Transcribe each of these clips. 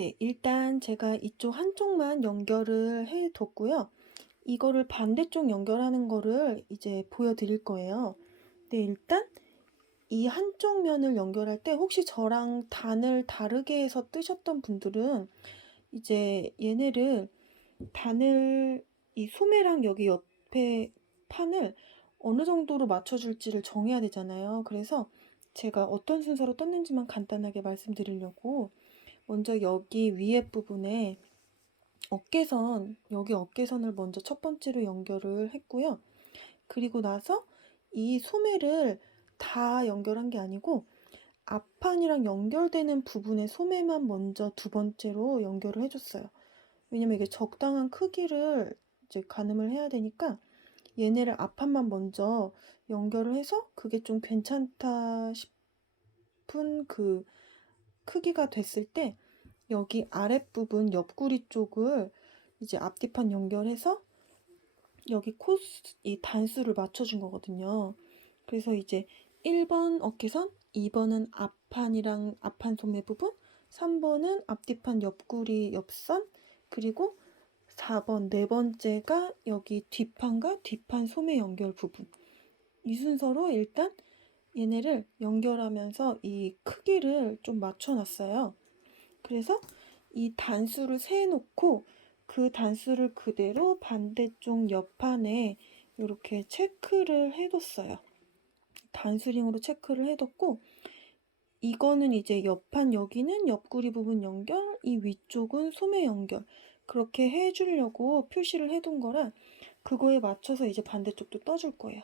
네, 일단 제가 이쪽 한쪽만 연결을 해 뒀고요. 이거를 반대쪽 연결하는 거를 이제 보여드릴 거예요. 네, 일단 이 한쪽 면을 연결할 때 혹시 저랑 단을 다르게 해서 뜨셨던 분들은 이제 얘네를 단을 이 소매랑 여기 옆에 판을 어느 정도로 맞춰줄지를 정해야 되잖아요. 그래서 제가 어떤 순서로 떴는지만 간단하게 말씀드리려고 먼저 여기 위에 부분에 어깨선, 여기 어깨선을 먼저 첫 번째로 연결을 했고요. 그리고 나서 이 소매를 다 연결한 게 아니고 앞판이랑 연결되는 부분의 소매만 먼저 두 번째로 연결을 해줬어요. 왜냐면 이게 적당한 크기를 이제 가늠을 해야 되니까 얘네를 앞판만 먼저 연결을 해서 그게 좀 괜찮다 싶은 그 크기가 됐을 때 여기 아랫부분 옆구리 쪽을 이제 앞뒤판 연결해서 여기 이 단수를 맞춰준 거거든요. 그래서 이제 1번 어깨선, 2번은 앞판이랑 앞판 소매 부분, 3번은 앞뒤판 옆구리 옆선, 그리고 4번 네 번째가 여기 뒷판과 뒷판 소매 연결 부분. 이 순서로 일단 얘네를 연결하면서 이 크기를 좀 맞춰놨어요. 그래서 이 단수를 세놓고 그 단수를 그대로 반대쪽 옆판에 이렇게 체크를 해뒀어요. 단수링으로 체크를 해뒀고 이거는 이제 옆판 여기는 옆구리 부분 연결, 이 위쪽은 소매 연결 그렇게 해주려고 표시를 해둔 거라 그거에 맞춰서 이제 반대쪽도 떠줄 거예요.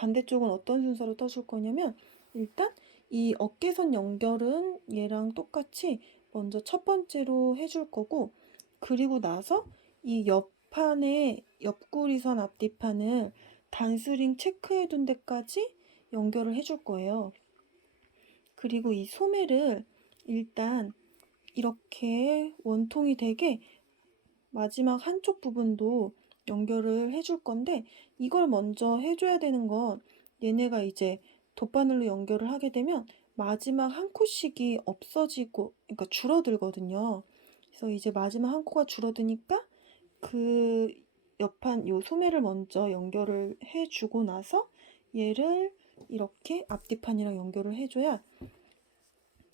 반대쪽은 어떤 순서로 떠줄 거냐면 일단 이 어깨선 연결은 얘랑 똑같이 먼저 첫 번째로 해줄 거고 그리고 나서 이 옆판에 옆구리선 앞뒤판을 단수링 체크해 둔 데까지 연결을 해줄 거예요. 그리고 이 소매를 일단 이렇게 원통이 되게 마지막 한쪽 부분도 연결을 해줄 건데 이걸 먼저 해줘야 되는 건 얘네가 이제 돗바늘로 연결을 하게 되면 마지막 한 코씩이 없어지고 그러니까 줄어들거든요. 그래서 이제 마지막 한 코가 줄어드니까 그 옆판 요 소매를 먼저 연결을 해주고 나서 얘를 이렇게 앞뒤판이랑 연결을 해줘야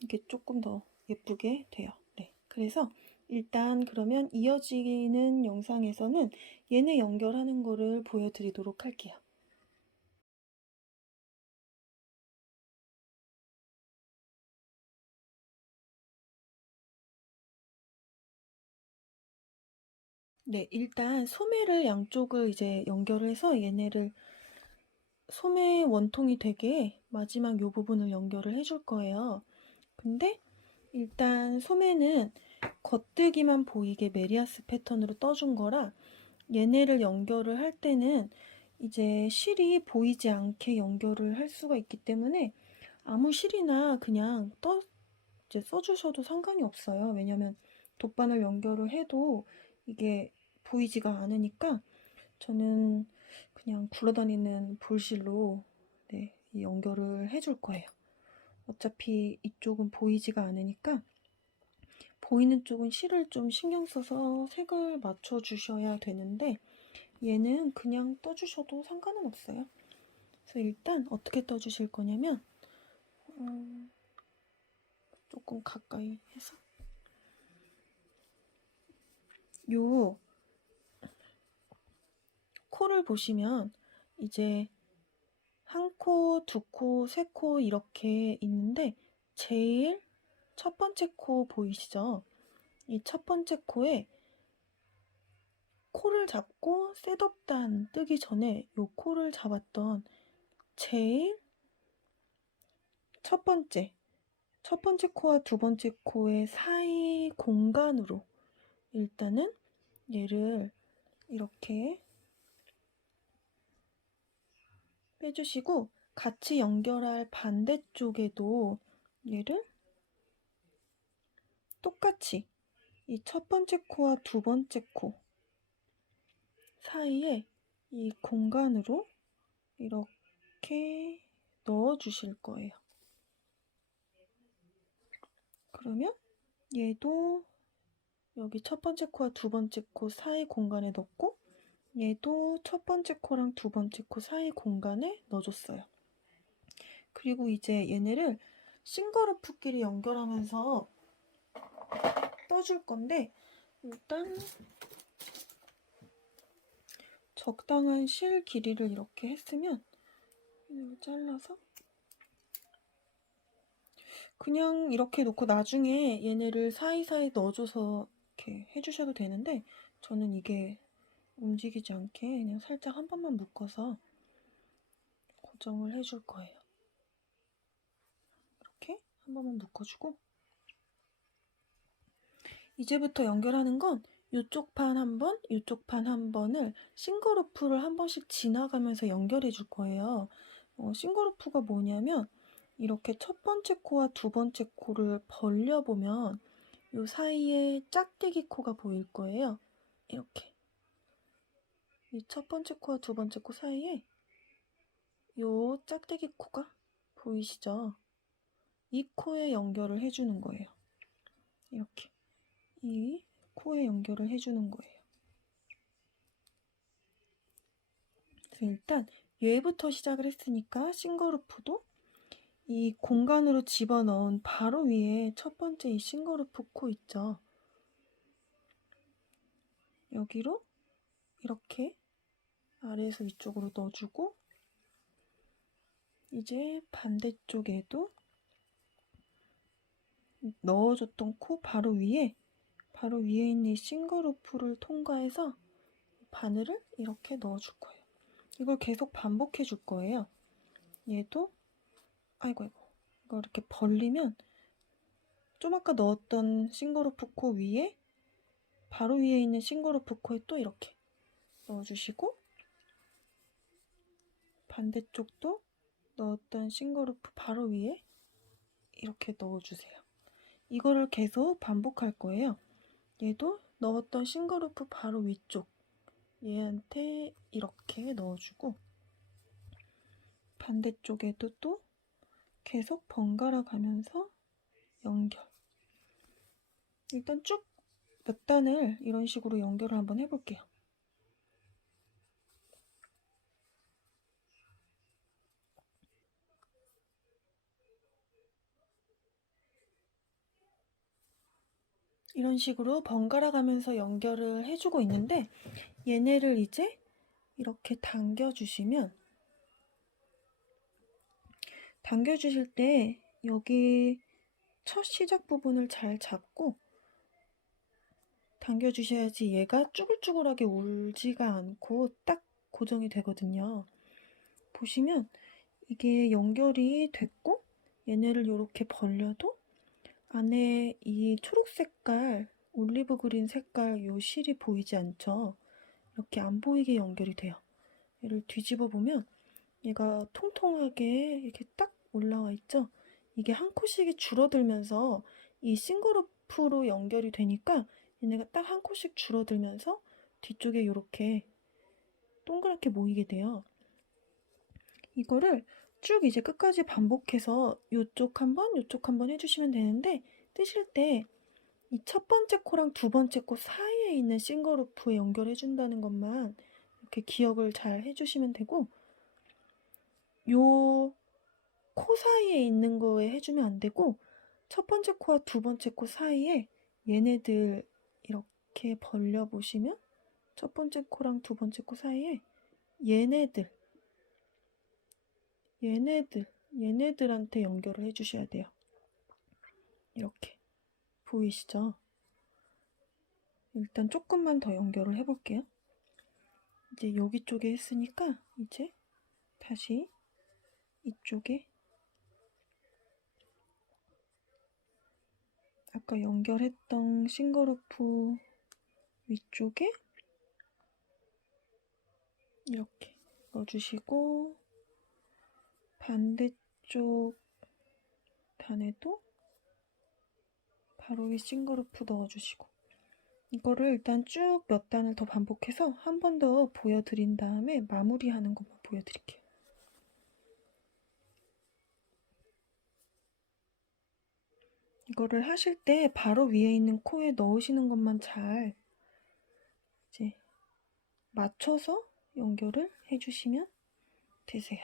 이게 조금 더 예쁘게 돼요. 네, 그래서 일단 그러면 이어지는 영상에서는 얘네 연결하는 거를 보여드리도록 할게요. 네, 일단 소매를 양쪽을 이제 연결을 해서 얘네를 소매 원통이 되게 마지막 요 부분을 연결을 해줄 거예요. 근데 일단 소매는 겉뜨기만 보이게 메리아스 패턴으로 떠준 거라 얘네를 연결을 할 때는 이제 실이 보이지 않게 연결을 할 수가 있기 때문에 아무 실이나 그냥 이제 써주셔도 상관이 없어요. 왜냐면 돗바늘 연결을 해도 이게 보이지가 않으니까 저는 그냥 굴러다니는 볼실로 네, 이 연결을 해줄 거예요. 어차피 이쪽은 보이지가 않으니까 보이는 쪽은 실을 좀 신경 써서 색을 맞춰 주셔야 되는데 얘는 그냥 떠주셔도 상관은 없어요. 그래서 일단 어떻게 떠주실 거냐면 조금 가까이 해서 요 코를 보시면 이제 한 코, 두 코, 세 코 이렇게 있는데 제일 첫 번째 코 보이시죠? 이 첫 번째 코에 코를 잡고 셋업단 뜨기 전에 요 코를 잡았던 제일 첫 번째 코와 두 번째 코의 사이 공간으로 일단은 얘를 이렇게 빼주시고 같이 연결할 반대쪽에도 얘를 똑같이 이 첫 번째 코와 두 번째 코 사이에 이 공간으로 이렇게 넣어 주실 거예요. 그러면 얘도 여기 첫 번째 코와 두 번째 코 사이 공간에 넣고 얘도 첫 번째 코랑 두 번째 코 사이 공간에 넣어줬어요. 그리고 이제 얘네를 싱글루프끼리 연결하면서 떠줄 건데 일단 적당한 실 길이를 이렇게 했으면 이걸 잘라서 그냥 이렇게 놓고 나중에 얘네를 사이사이 넣어줘서 이렇게 해주셔도 되는데 저는 이게 움직이지 않게 그냥 살짝 한 번만 묶어서 고정을 해줄 거예요. 이렇게 한 번만 묶어주고 이제부터 연결하는 건 이쪽 판 한 번, 이쪽 판 한 번을 싱글루프를 한 번씩 지나가면서 연결해 줄 거예요. 싱글루프가 뭐냐면 이렇게 첫 번째 코와 두 번째 코를 벌려보면 이 사이에 짝대기 코가 보일 거예요. 이렇게 이 첫 번째 코와 두 번째 코 사이에 이 짝대기 코가 보이시죠? 이 코에 연결을 해주는 거예요. 이렇게 이 코에 연결을 해주는 거예요. 그래서 일단 얘부터 시작을 했으니까 싱글루프도 이 공간으로 집어넣은 바로 위에 첫 번째 이 싱글루프 코 있죠. 여기로 이렇게 아래에서 위쪽으로 넣어주고 이제 반대쪽에도 넣어줬던 코 바로 위에 있는 이 싱글루프를 통과해서 바늘을 이렇게 넣어줄 거예요. 이걸 계속 반복해 줄 거예요. 얘도 아이고 이걸 이렇게 벌리면 좀 아까 넣었던 싱글루프 코 위에 바로 위에 있는 싱글루프 코에 또 이렇게 넣어주시고 반대쪽도 넣었던 싱글루프 바로 위에 이렇게 넣어주세요. 이거를 계속 반복할 거예요. 얘도 넣었던 싱글루프 바로 위쪽 얘한테 이렇게 넣어주고 반대쪽에도 또 계속 번갈아 가면서 연결. 일단 쭉 몇 단을 이런 식으로 연결을 한번 해볼게요. 이런 식으로 번갈아 가면서 연결을 해주고 있는데 얘네를 이제 이렇게 당겨주시면 당겨주실 때 여기 첫 시작 부분을 잘 잡고 당겨주셔야지 얘가 쭈글쭈글하게 울지가 않고 딱 고정이 되거든요. 보시면 이게 연결이 됐고 얘네를 이렇게 벌려도 안에 이 초록 색깔 올리브 그린 색깔 요 실이 보이지 않죠? 이렇게 안 보이게 연결이 돼요. 얘를 뒤집어 보면 얘가 통통하게 이렇게 딱 올라와 있죠? 이게 한 코씩이 줄어들면서 이 싱글루프로 연결이 되니까 얘네가 딱 한 코씩 줄어들면서 뒤쪽에 이렇게 동그랗게 모이게 돼요. 이거를 쭉 이제 끝까지 반복해서 이쪽 한번, 이쪽 한번 해주시면 되는데 뜨실 때 이 첫 번째 코랑 두 번째 코 사이에 있는 싱글루프에 연결해준다는 것만 이렇게 기억을 잘 해주시면 되고 요 코 사이에 있는 거에 해주면 안 되고 첫 번째 코와 두 번째 코 사이에 얘네들 이렇게 벌려보시면 첫 번째 코랑 두 번째 코 사이에 얘네들한테 연결을 해주셔야 돼요. 이렇게 보이시죠? 일단 조금만 더 연결을 해볼게요. 이제 여기 쪽에 했으니까 이제 다시 이쪽에 아까 연결했던 싱글루프 위쪽에 이렇게 넣어주시고 반대쪽 단에도 바로 위 싱글루프 넣어주시고 이거를 일단 쭉 몇 단을 더 반복해서 한 번 더 보여드린 다음에 마무리하는 것만 보여드릴게요. 이거를 하실 때 바로 위에 있는 코에 넣으시는 것만 잘 이제 맞춰서 연결을 해주시면 되세요.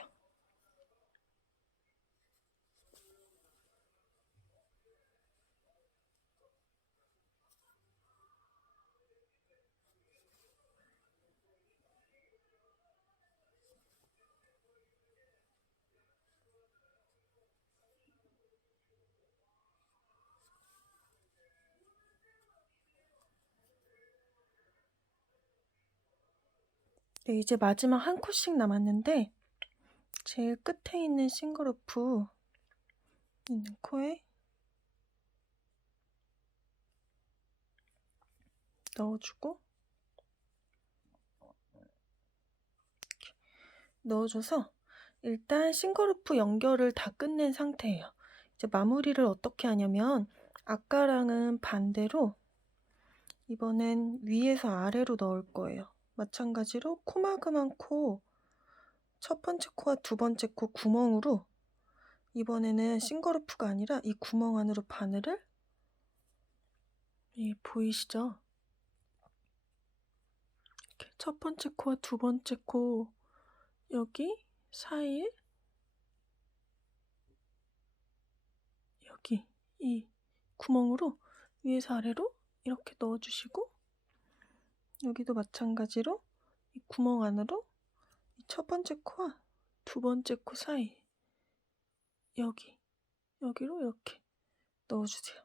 네, 이제 마지막 한 코씩 남았는데 제일 끝에 있는 싱글루프 있는 코에 넣어주고 넣어줘서 일단 싱글루프 연결을 다 끝낸 상태예요. 이제 마무리를 어떻게 하냐면 아까랑은 반대로 이번엔 위에서 아래로 넣을 거예요. 마찬가지로 코마그만 코 첫 번째 코와 두 번째 코 구멍으로 이번에는 싱글루프가 아니라 이 구멍 안으로 바늘을 보이시죠? 이렇게 첫 번째 코와 두 번째 코 여기 사이에 여기 이 구멍으로 위에서 아래로 이렇게 넣어주시고 여기도 마찬가지로 이 구멍 안으로 첫 번째 코와 두 번째 코 사이 여기로 이렇게 넣어주세요.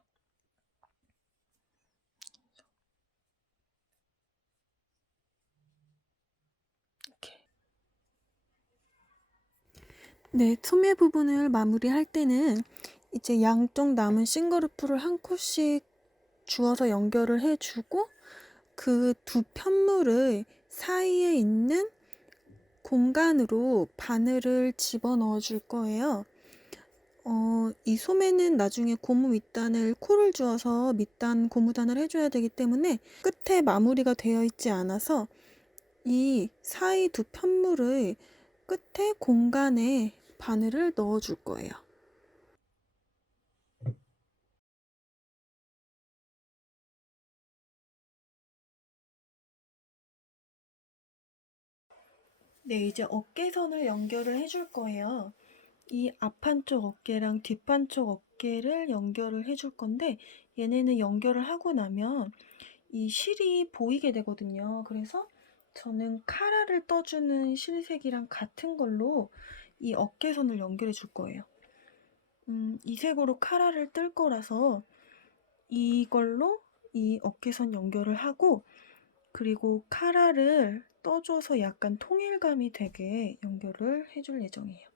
이렇게. 네, 소매 부분을 마무리할 때는 이제 양쪽 남은 싱글루프를 한 코씩 주어서 연결을 해주고 그 두 편물을 사이에 있는 공간으로 바늘을 집어넣어 줄 거예요. 이 소매는 나중에 고무 밑단을 코를 주어서 밑단 고무단을 해줘야 되기 때문에 끝에 마무리가 되어 있지 않아서 이 사이 두 편물의 끝에 공간에 바늘을 넣어 줄 거예요. 네, 이제 어깨선을 연결을 해줄 거예요. 이 앞한쪽 어깨랑 뒷한쪽 어깨를 연결을 해줄 건데 얘네는 연결을 하고 나면 이 실이 보이게 되거든요. 그래서 저는 카라를 떠주는 실색이랑 같은 걸로 이 어깨선을 연결해 줄 거예요. 이 색으로 카라를 뜰 거라서 이걸로 이 어깨선 연결을 하고 그리고 카라를 떠줘서 약간 통일감이 되게 연결을 해줄 예정이에요.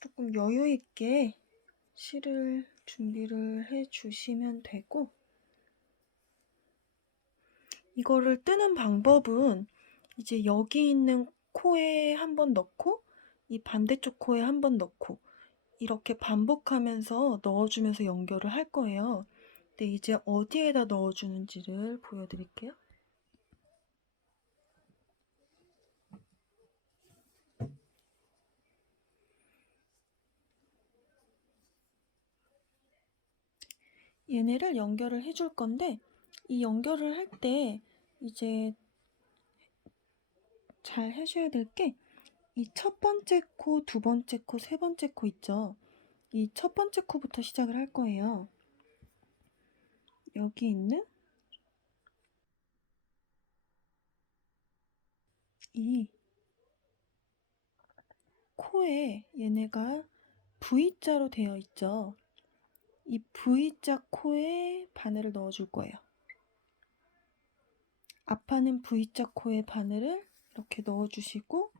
조금 여유 있게 실을 준비를 해 주시면 되고 이거를 뜨는 방법은 이제 여기 있는 코에 한번 넣고 이 반대쪽 코에 한번 넣고 이렇게 반복하면서 넣어주면서 연결을 할 거예요. 근데 이제 어디에다 넣어주는지를 보여드릴게요. 얘네를 연결을 해줄 건데 이 연결을 할 때 이제 잘 해줘야 될 게 이 첫 번째 코, 두 번째 코, 세 번째 코 있죠? 이 첫 번째 코부터 시작을 할 거예요. 여기 있는 이 코에 얘네가 V자로 되어 있죠? 이 V자 코에 바늘을 넣어줄 거예요. 앞판은 V자 코에 바늘을 이렇게 넣어주시고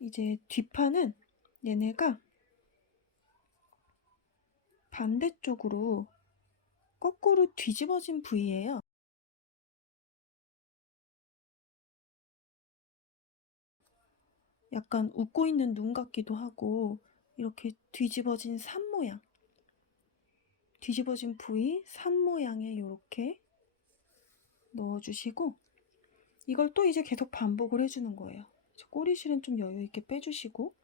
이제 뒷판은 얘네가 반대쪽으로 거꾸로 뒤집어진 V예요. 약간 웃고 있는 눈 같기도 하고 이렇게 뒤집어진 산 모양 뒤집어진 V 산 모양에 이렇게 넣어주시고 이걸 또 이제 계속 반복을 해주는 거예요. 꼬리실은 좀 여유 있게 빼주시고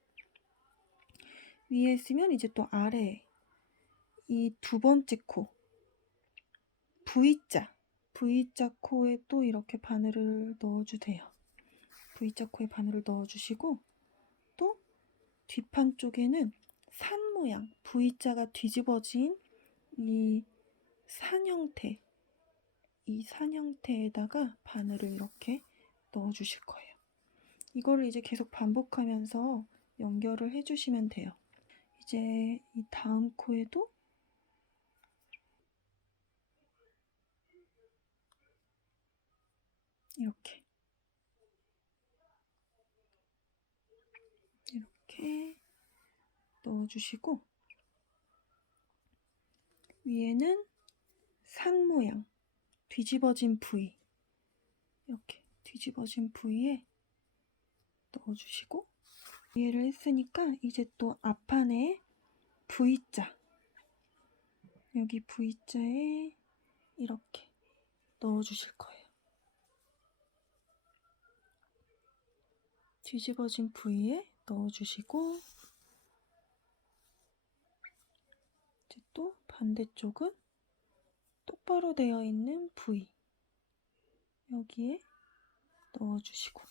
위에 했으면 이제 또 아래 이 두 번째 코 V자 코에 또 이렇게 바늘을 넣어주세요. V자 코에 바늘을 넣어주시고 또 뒷판 쪽에는 산 모양 V자가 뒤집어진 이 산 형태에다가 바늘을 이렇게 넣어주실 거예요. 이거를 이제 계속 반복하면서 연결을 해주시면 돼요. 이제 이 다음 코에도 이렇게 넣어주시고 위에는 산 모양 뒤집어진 V 이렇게 뒤집어진 V에 넣어주시고 위에를 했으니까 이제 또 앞판에 V자 여기 V자에 이렇게 넣어주실 거예요. 뒤집어진 V에 넣어주시고 이제 또 반대쪽은 똑바로 되어 있는 V 여기에 넣어주시고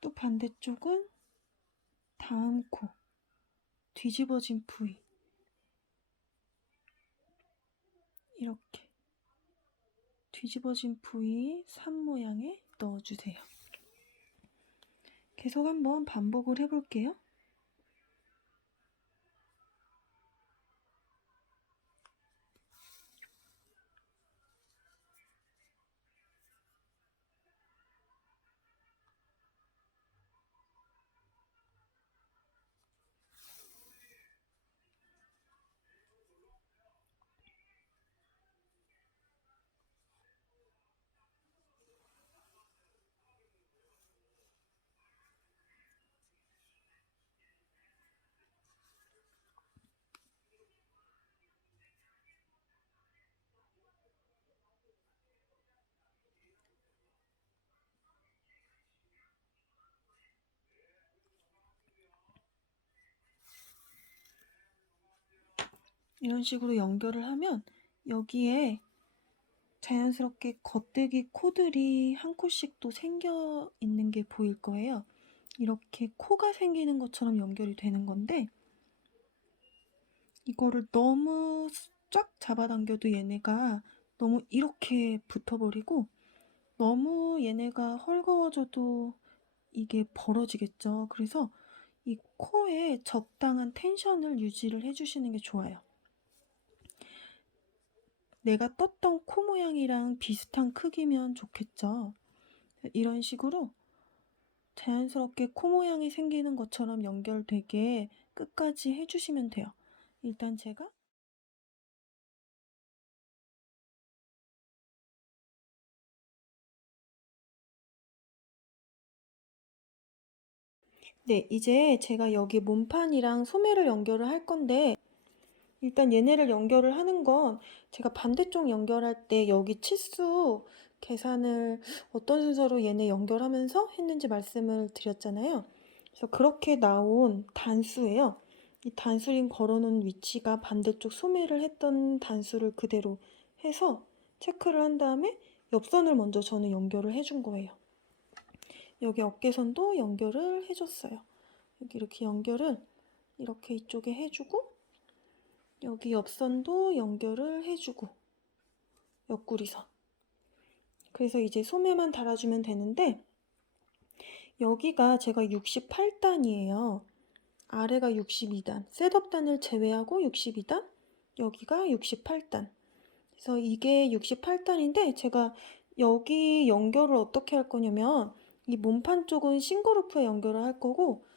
또 반대쪽은 다음 코 뒤집어진 V 이렇게 뒤집어진 V 산 모양에 넣어주세요. 계속 한번 반복을 해볼게요. 이런 식으로 연결을 하면 여기에 자연스럽게 겉대기 코들이 한 코씩 또 생겨 있는 게 보일 거예요. 이렇게 코가 생기는 것처럼 연결이 되는 건데 이거를 너무 쫙 잡아당겨도 얘네가 너무 이렇게 붙어버리고 너무 얘네가 헐거워져도 이게 벌어지겠죠. 그래서 이 코에 적당한 텐션을 유지를 해주시는 게 좋아요. 내가 떴던 코 모양이랑 비슷한 크기면 좋겠죠. 이런 식으로 자연스럽게 코 모양이 생기는 것처럼 연결되게 끝까지 해주시면 돼요. 일단 제가 네, 이제 제가 여기 몸판이랑 소매를 연결을 할 건데 일단 얘네를 연결을 하는 건 제가 반대쪽 연결할 때 여기 치수 계산을 어떤 순서로 얘네 연결하면서 했는지 말씀을 드렸잖아요. 그래서 그렇게 나온 단수예요. 이 단수링 걸어놓은 위치가 반대쪽 소매를 했던 단수를 그대로 해서 체크를 한 다음에 옆선을 먼저 저는 연결을 해준 거예요. 여기 어깨선도 연결을 해줬어요. 여기 이렇게 연결을 이렇게 이쪽에 해주고 여기 옆선도 연결을 해주고 옆구리선 그래서 이제 소매만 달아주면 되는데 여기가 제가 68단이에요. 아래가 62단 셋업단을 제외하고 62단 여기가 68단 그래서 이게 68단인데 제가 여기 연결을 어떻게 할 거냐면 이 몸판 쪽은 싱글루프에 연결을 할 거고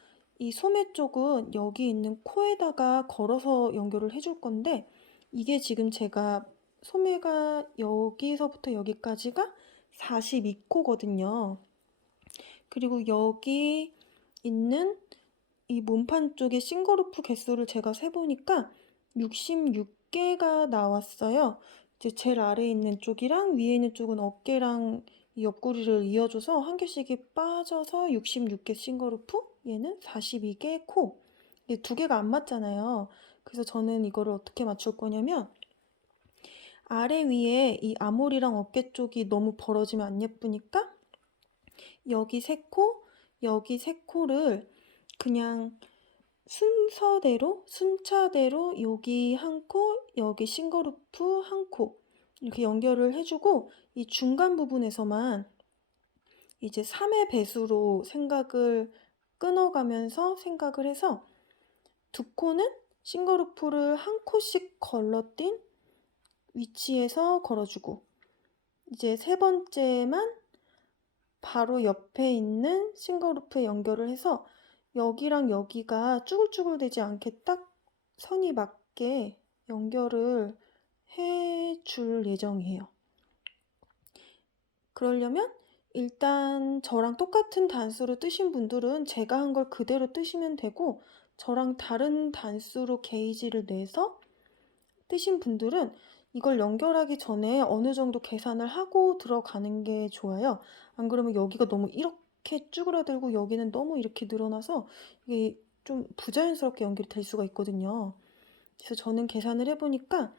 이 소매 쪽은 여기 있는 코에다가 걸어서 연결을 해줄 건데 이게 지금 제가 소매가 여기서부터 여기까지가 42코거든요. 그리고 여기 있는 이 몸판 쪽의 싱글루프 개수를 제가 세보니까 66개가 나왔어요. 이제 제일 아래에 있는 쪽이랑 위에 있는 쪽은 어깨랑 이 옆구리를 이어줘서 한 개씩이 빠져서 66개 싱글루프, 얘는 42개 코. 이게 두 개가 안 맞잖아요. 그래서 저는 이거를 어떻게 맞출 거냐면 아래 위에 이 앞머리랑 어깨 쪽이 너무 벌어지면 안 예쁘니까 여기 세 코, 여기 세 코를 그냥 순서대로, 순차대로 여기 한 코, 여기 싱거루프 한 코 이렇게 연결을 해주고 이 중간 부분에서만 이제 3의 배수로 생각을 끊어가면서 생각을 해서 두 코는 싱거루프를 한 코씩 걸러뛴 위치에서 걸어주고 이제 세 번째만 바로 옆에 있는 싱거루프에 연결을 해서 여기랑 여기가 쭈글쭈글 되지 않게 딱 선이 맞게 연결을 해줄 예정이에요. 그러려면 일단 저랑 똑같은 단수로 뜨신 분들은 제가 한 걸 그대로 뜨시면 되고 저랑 다른 단수로 게이지를 내서 뜨신 분들은 이걸 연결하기 전에 어느 정도 계산을 하고 들어가는 게 좋아요. 안 그러면 여기가 너무 이렇게 쭈그라들고 여기는 너무 이렇게 늘어나서 이게 좀 부자연스럽게 연결이 될 수가 있거든요. 그래서 저는 계산을 해보니까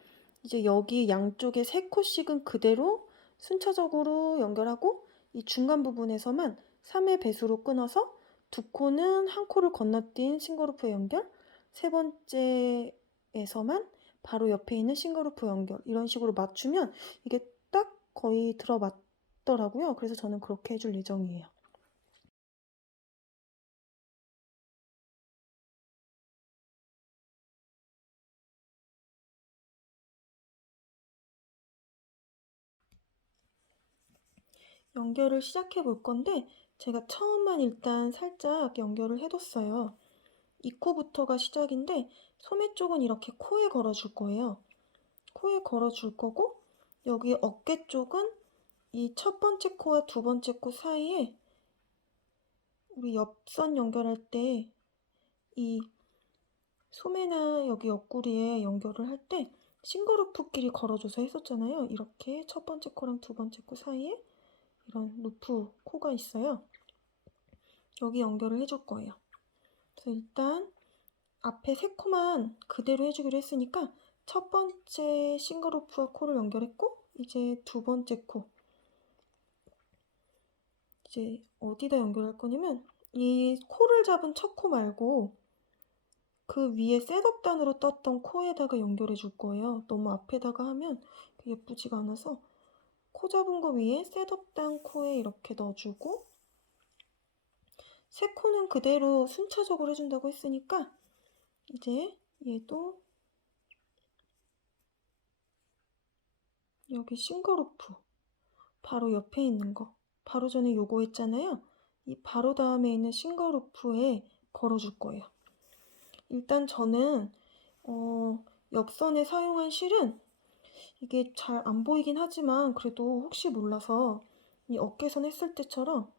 이제 여기 양쪽에 3코씩은 그대로 순차적으로 연결하고 이 중간 부분에서만 3의 배수로 끊어서 두 코는 한 코를 건너뛴 싱거루프 연결, 세 번째에서만 바로 옆에 있는 싱거루프 연결 이런 식으로 맞추면 이게 딱 거의 들어맞더라고요. 그래서 저는 그렇게 해줄 예정이에요. 연결을 시작해 볼 건데 제가 처음만 일단 살짝 연결을 해뒀어요. 이 코부터가 시작인데 소매 쪽은 이렇게 코에 걸어줄 거예요. 코에 걸어줄 거고 여기 어깨 쪽은 이 첫 번째 코와 두 번째 코 사이에 우리 옆선 연결할 때 이 소매나 여기 옆구리에 연결을 할 때 싱글루프끼리 걸어줘서 했었잖아요. 이렇게 첫 번째 코랑 두 번째 코 사이에 이런 루프 코가 있어요. 여기 연결을 해줄 거예요. 그래서 일단 앞에 세 코만 그대로 해주기로 했으니까 첫 번째 싱글루프와 코를 연결했고 이제 두 번째 코 이제 어디다 연결할 거냐면 이 코를 잡은 첫 코 말고 그 위에 셋업단으로 떴던 코에다가 연결해 줄 거예요. 너무 앞에다가 하면 예쁘지가 않아서 코 잡은 거 위에 셋업단 코에 이렇게 넣어주고 세 코는 그대로 순차적으로 해준다고 했으니까 이제 얘도 여기 싱글루프 바로 옆에 있는 거 바로 전에 요거 했잖아요. 이 바로 다음에 있는 싱글루프에 걸어줄 거예요. 일단 저는 옆선에 사용한 실은 이게 잘 안 보이긴 하지만 그래도 혹시 몰라서 이 어깨선 했을 때처럼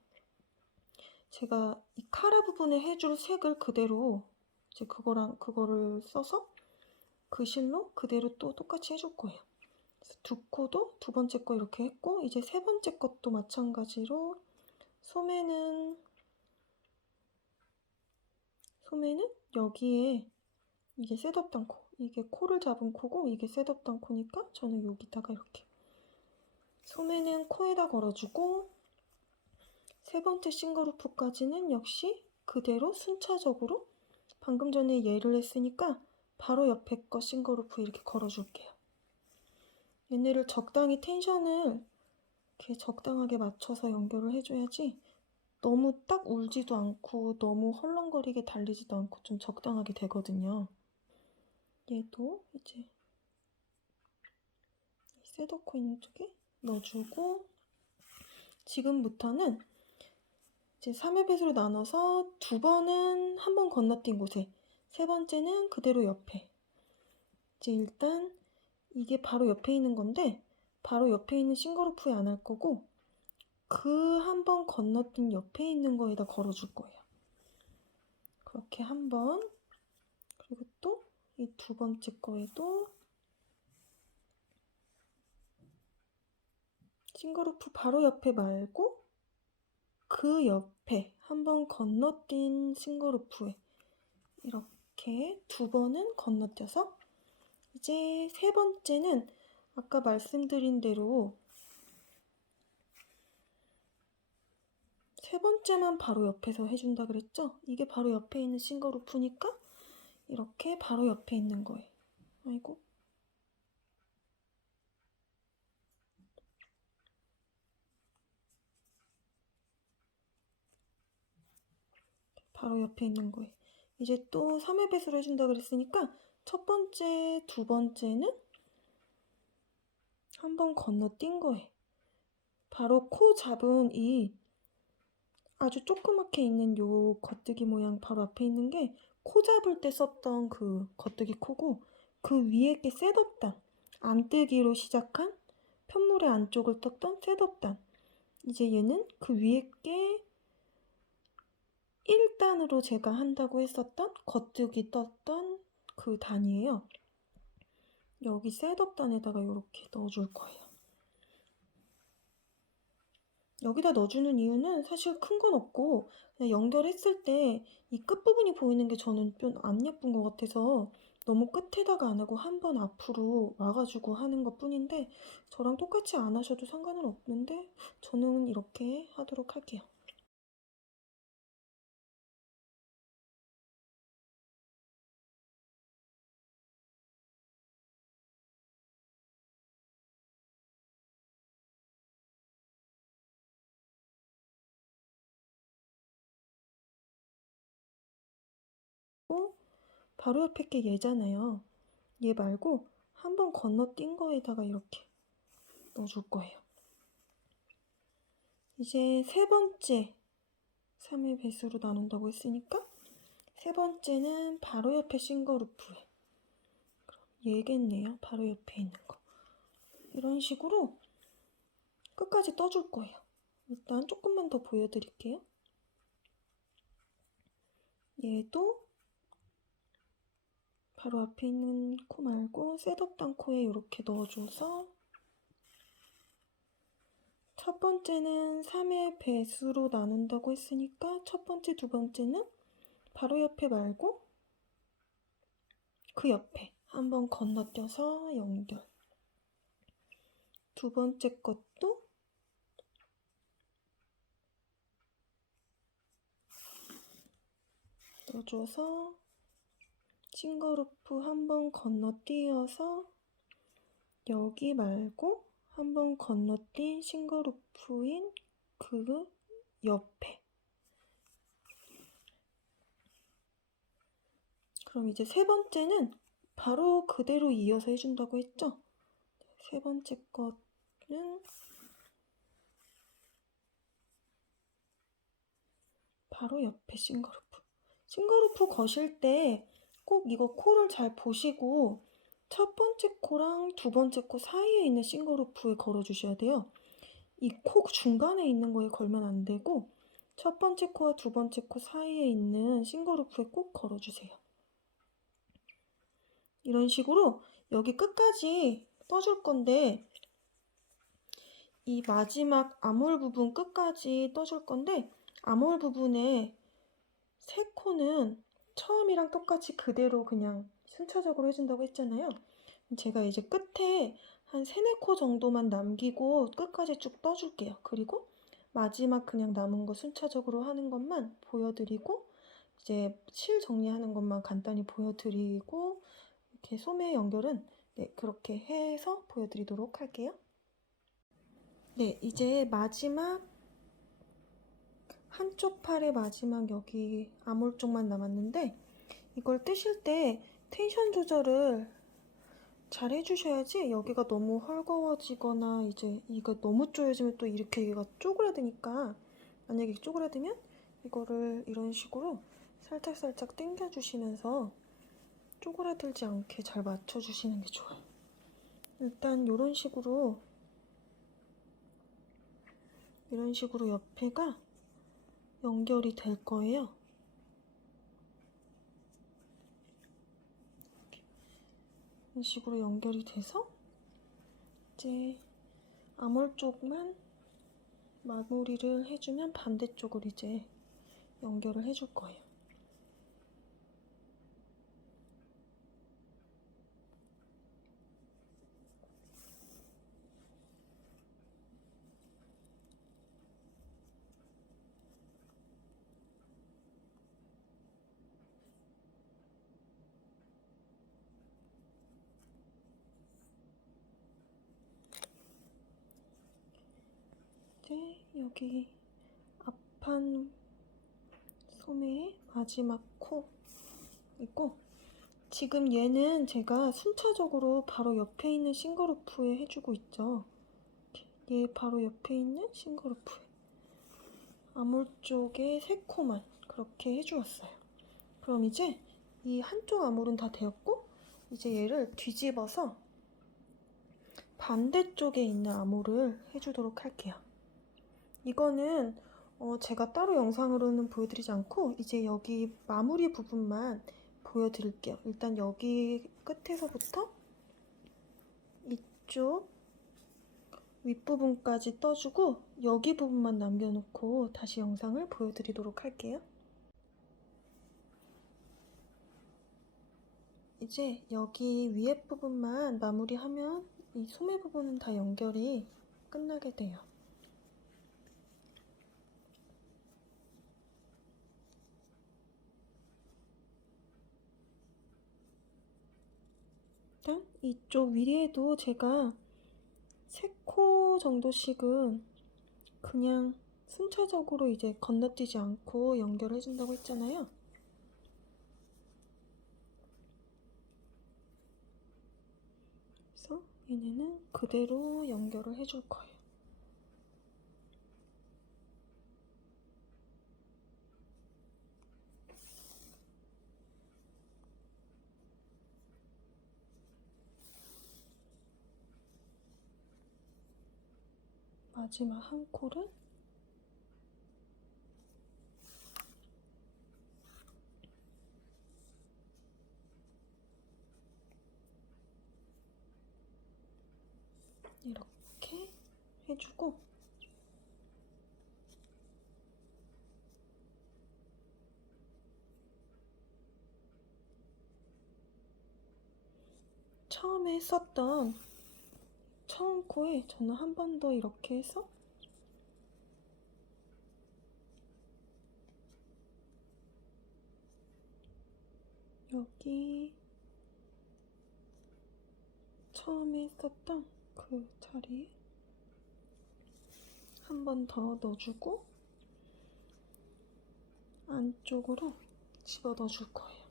제가 이 카라 부분에 해줄 색을 그대로 이제 그거를 써서 그 실로 그대로 또 똑같이 해줄 거예요. 그래서 두 코도 두 번째 거 이렇게 했고 이제 세 번째 것도 마찬가지로 소매는 여기에 이게 셋업단 코 이게 코를 잡은 코고 이게 셋업단 코니까 저는 여기다가 이렇게 소매는 코에다 걸어주고 세 번째 싱글루프까지는 역시 그대로 순차적으로 방금 전에 얘를 했으니까 바로 옆에 거 싱글루프 이렇게 걸어줄게요. 얘네를 적당히 텐션을 이렇게 적당하게 맞춰서 연결을 해줘야지 너무 딱 울지도 않고 너무 헐렁거리게 달리지도 않고 좀 적당하게 되거든요. 얘도 이제 셋업코 있는 쪽에 넣어주고 지금부터는 이제 3의 배수로 나눠서 두 번은 한 번 건너뛴 곳에 세 번째는 그대로 옆에 이제 일단 이게 바로 옆에 있는 건데 바로 옆에 있는 싱글루프에 안 할 거고 그 한 번 건너뛴 옆에 있는 거에다 걸어줄 거예요. 그렇게 한 번 그리고 또 이 두 번째 거에도 싱글루프 바로 옆에 말고 그 옆에 한 번 건너뛴 싱글루프에 이렇게 이렇게 2번은 건너뛰어서 이제 3번째는 아까 말씀드린 대로 3번째만 바로 옆에서 해준다 그랬죠? 이게 바로 옆에 있는 싱글루프니까 이렇게 바로 옆에 있는 거예요. 아이고. 바로 옆에 있는 거예요. 이제 또 3의 배수를 해준다 그랬으니까 첫 번째, 두 번째는 한 번 건너뛴 거예요. 바로 코 잡은 이 아주 조그맣게 있는 요 겉뜨기 모양 바로 앞에 있는 게 코 잡을 때 썼던 그 겉뜨기 코고, 그 위에 게 셋업단, 안뜨기로 시작한 편물의 안쪽을 떴던 셋업단. 이제 얘는 그 위에 게 1단으로 제가 한다고 했었던 겉뜨기 떴던 그 단이에요. 여기 셋업단에다가 이렇게 넣어줄 거예요. 여기다 넣어주는 이유는 사실 큰 건 없고 그냥 연결했을 때 이 끝부분이 보이는 게 저는 좀 안 예쁜 것 같아서 너무 끝에다가 안 하고 한 번 앞으로 와가지고 하는 것 뿐인데, 저랑 똑같이 안 하셔도 상관은 없는데 저는 이렇게 하도록 할게요. 바로 옆에 게 얘잖아요. 얘 말고 한 번 건너뛴 거에다가 이렇게 넣어줄 거예요. 이제 세 번째 3의 배수로 나눈다고 했으니까 세 번째는 바로 옆에 싱글루프에, 얘겠네요. 바로 옆에 있는 거. 이런 식으로 끝까지 떠줄 거예요. 일단 조금만 더 보여드릴게요. 얘도 바로 앞에 있는 코 말고 셋업단 코에 이렇게 넣어줘서, 첫 번째는 3의 배수로 나눈다고 했으니까 첫 번째, 두 번째는 바로 옆에 말고 그 옆에 한번 건너뛰어서 연결. 두 번째 것도 넣어줘서 싱글루프 한번 건너뛰어서 여기 말고 한번 건너뛴 싱글루프인 그 옆에. 그럼 이제 세 번째는 바로 그대로 이어서 해준다고 했죠? 세 번째 거는 바로 옆에 싱글루프. 싱글루프 거실 때 꼭 이거 코를 잘 보시고 첫 번째 코랑 두 번째 코 사이에 있는 싱글루프에 걸어주셔야 돼요. 이 코 중간에 있는 거에 걸면 안 되고 첫 번째 코와 두 번째 코 사이에 있는 싱글루프에 꼭 걸어주세요. 이런 식으로 여기 끝까지 떠줄 건데, 이 마지막 아몰 부분 끝까지 떠줄 건데, 아몰 부분에 세 코는 처음이랑 똑같이 그대로 그냥 순차적으로 해준다고 했잖아요. 제가 이제 끝에 한 3, 4코 정도만 남기고 끝까지 쭉 떠줄게요. 그리고 마지막 그냥 남은 거 순차적으로 하는 것만 보여드리고, 이제 실 정리하는 것만 간단히 보여드리고, 이렇게 소매 연결은 그렇게 해서 보여드리도록 할게요. 네, 이제 마지막 한쪽 팔의 마지막 여기 아몰 쪽만 남았는데, 이걸 뜨실 때 텐션 조절을 잘 해주셔야지 여기가 너무 헐거워지거나 이제 이거 너무 조여지면 또 이렇게 얘가 쪼그라드니까, 만약에 쪼그라들면 이거를 이런 식으로 살짝살짝 당겨주시면서 쪼그라들지 않게 잘 맞춰주시는 게 좋아요. 일단 이런 식으로 옆에가 연결이 될 거예요. 이런 식으로 연결이 돼서 이제 아몰 쪽만 마무리를 해주면 반대쪽을 이제 연결을 해줄 거예요. 이제 여기 앞판 소매의 마지막 코이고, 지금 얘는 제가 순차적으로 바로 옆에 있는 싱글루프에 해주고 있죠. 얘 바로 옆에 있는 싱글루프에 아몰 쪽에 3코만 그렇게 해주었어요. 그럼 이제 이 한쪽 아몰은 다 되었고, 이제 얘를 뒤집어서 반대쪽에 있는 아몰을 해주도록 할게요. 이거는 제가 따로 영상으로는 보여드리지 않고 이제 여기 마무리 부분만 보여드릴게요. 일단 여기 끝에서부터 이쪽 윗부분까지 떠주고 여기 부분만 남겨놓고 다시 영상을 보여드리도록 할게요. 이제 여기 위에 부분만 마무리하면 이 소매 부분은 다 연결이 끝나게 돼요. 일단 이쪽 위에도 제가 3코 정도씩은 그냥 순차적으로 이제 건너뛰지 않고 연결을 해준다고 했잖아요. 그래서 얘네는 그대로 연결을 해줄 거예요. 마지막 한 코를 이렇게 해주고, 처음에 썼던 처음 코에 저는 한 번 더 이렇게 해서 여기 처음에 썼던 그 자리에 한 번 더 넣어주고 안쪽으로 집어 넣어줄 거예요.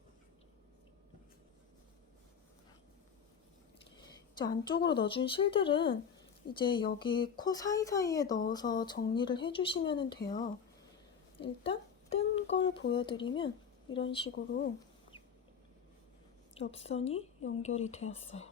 이제 안쪽으로 넣어준 실들은 이제 여기 코 사이사이에 넣어서 정리를 해주시면 돼요. 일단 뜬 걸 보여드리면 이런 식으로 옆선이 연결이 되었어요.